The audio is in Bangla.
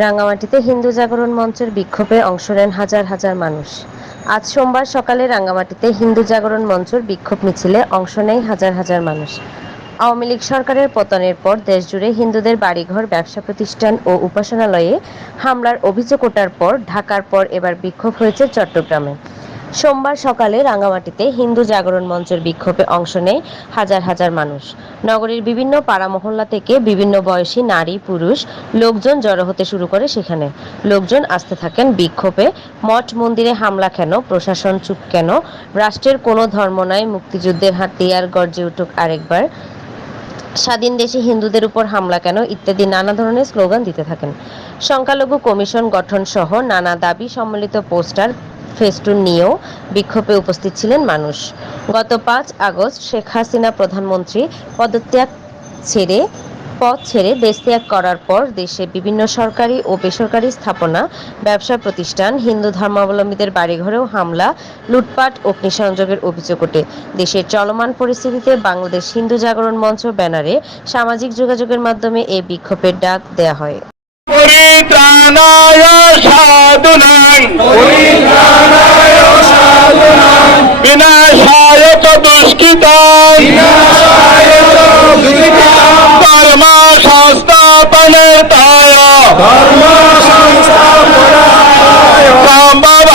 রাঙ্গামাটিতে হিন্দু জাগরণ মঞ্চের বিক্ষোভে অংশ নেন হাজার হাজার মানুষ। আজ সোমবার সকালে রাঙ্গামাটিতে হিন্দু জাগরণ মঞ্চের বিক্ষোভ মিছিলে অংশ নেয় হাজার হাজার মানুষ। আওয়ামী লীগ সরকারের পতনের পর দেশজুড়ে হিন্দুদের বাড়িঘর, ব্যবসা প্রতিষ্ঠান ও উপাসনালয়ে হামলার অভিযোগ ওঠার পর ঢাকার পর এবার বিক্ষোভ হয়েছে চট্টগ্রামে। সোমবার সকালে রাঙ্গামাটিতে হিন্দু জাগরণ মঞ্চের বিক্ষোভে অংশ নেয় হাজার হাজার মানুষ। নগরীর বিভিন্ন পাড়া মহল্লা থেকে বিভিন্ন বয়সী নারী পুরুষ লোকজন জড়ো হতে শুরু করে। সেখানে লোকজন আসতে থাকেন বিক্ষোভে। মঠ মন্দিরে হামলা কেন, প্রশাসন চুপ কেন, রাষ্ট্রের কোনো ধর্ম নাই, মুক্তিযুদ্ধের হাতিয়ার গর্জে উঠুক আরেকবার, স্বাধীন দেশে হিন্দুদের উপর হামলা কেন ইত্যাদি নানা ধরনের স্লোগান দিতে থাকেন। সংখ্যালঘু কমিশন গঠন সহ নানা দাবি সম্মিলিত পোস্টার, ফেস্টুন নিয়েও বিক্ষোভে উপস্থিত ছিলেন মানুষ। গত ৫ আগস্ট শেখ হাসিনা প্রধানমন্ত্রী পদ ছেড়ে দেশ ত্যাগ করার পর দেশে বিভিন্ন সরকারি ও বেসরকারি স্থাপনা, ব্যবসা প্রতিষ্ঠান, হিন্দু ধর্মাবলম্বীদের বাড়িঘরেও হামলা, লুটপাট, অগ্নিসংযোগের অভিযোগ ওঠে। দেশের চলমান পরিস্থিতিতে বাংলাদেশ হিন্দু জাগরণ মঞ্চ ব্যানারে সামাজিক যোগাযোগের মাধ্যমে এই বিক্ষোভের ডাক দেয়া হয়। বিনাশায় দুষ্কৃতায় ধর্ম সংস্থাপনের তায় সম্ভব